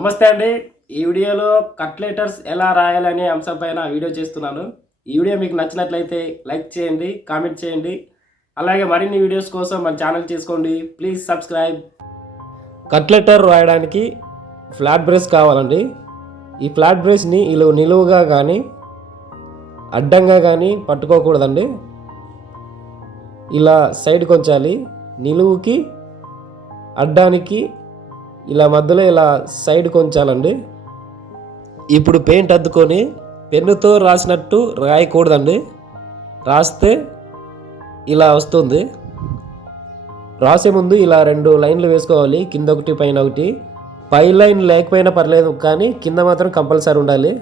నమస్తే అండి. ఈ వీడియోలో కట్ లెటర్స్ ఎలా రాయాలనే అంశం పైన వీడియో చేస్తున్నాను. ఈ వీడియో మీకు నచ్చినట్లయితే లైక్ చేయండి కామెంట్ చేయండి. అలాగే మరిన్ని వీడియోస్ కోసం మన ఛానల్ చేసుకోండి ప్లీజ్ సబ్స్క్రైబ్. కట్ లెటర్ రాయడానికి ఫ్లాట్ బ్రష్ కావాలండి. ఈ ఫ్లాట్ బ్రష్ని ఇలా నిలువుగా కానీ అడ్డంగా కానీ పట్టుకోకూడదండి. ఇలా సైడ్ కొంచాలి నిలువుకి అడ్డానికి ఇలా మధ్యలో ఇలా సైడ్ కొంచాలండి. ఇప్పుడు పెయింట్ అద్దుకొని పెన్నుతో రాసినట్టు రాయకూడదండి. రాస్తే ఇలా వస్తుంది. రాసే ముందు ఇలా రెండు లైన్లు వేసుకోవాలి. కింద ఒకటి పైన ఒకటి. పై లైన్ లేకపోయినా పర్లేదు కానీ కింద మాత్రం కంపల్సరీ ఉండాలి.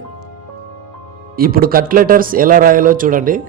ఇప్పుడు కట్ లెటర్స్ ఎలా రాయాలో చూడండి.